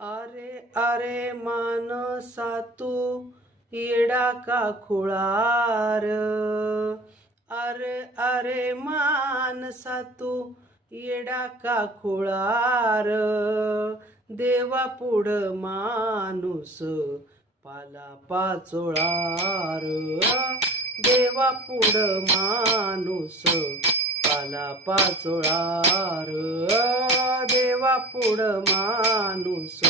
अरे अरे मानसा तू येडा का खुळार. अरे अरे मानसा तू येडा का खुळार. देवा पुढ माणूस पाला पाचोळार. देवा पुढ माणूस पाला पाचोळार. देवा पुढ माणूस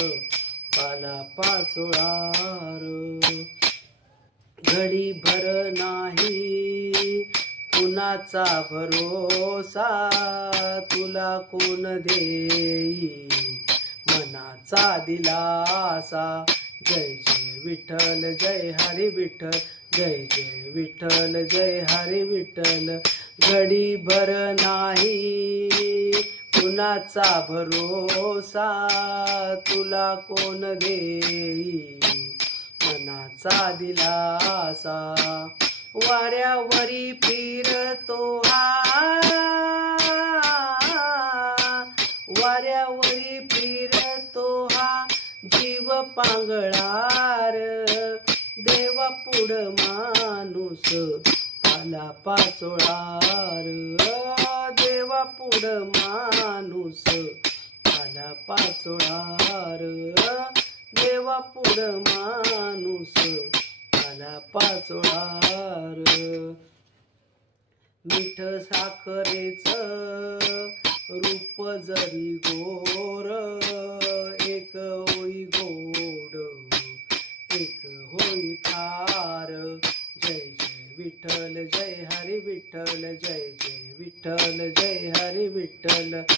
पाला पाचोळार. घडी भर नाही कुणाचा भरोसा. तुला कोण देई मनाचा दिलासा. जय जय विठ्ठल जय हरी विठ्ठल. जय जय विठ्ठल जय हरी विठ्ठल. घडी भर नाही कुणाचा भरोसा. तुला कोण देई मनाचा दिलासा. वाऱ्यावरी फिरतो हा. वाऱ्यावरी फिरतो हा जीव पांगळार. देवा पुढ माणूस पाला पाचोळार. देवा पुढ माणूस पाला पाचोळार. देवा पुढ माणूस पाला पाचोळार. मीठ साखरेच रूप जरी गोर. एक होई गोड एक होई खार. जय जय विठ्ठल जय हरी विठ्ठल. जय जय विठ्ठल जय हरी विठ्ठल.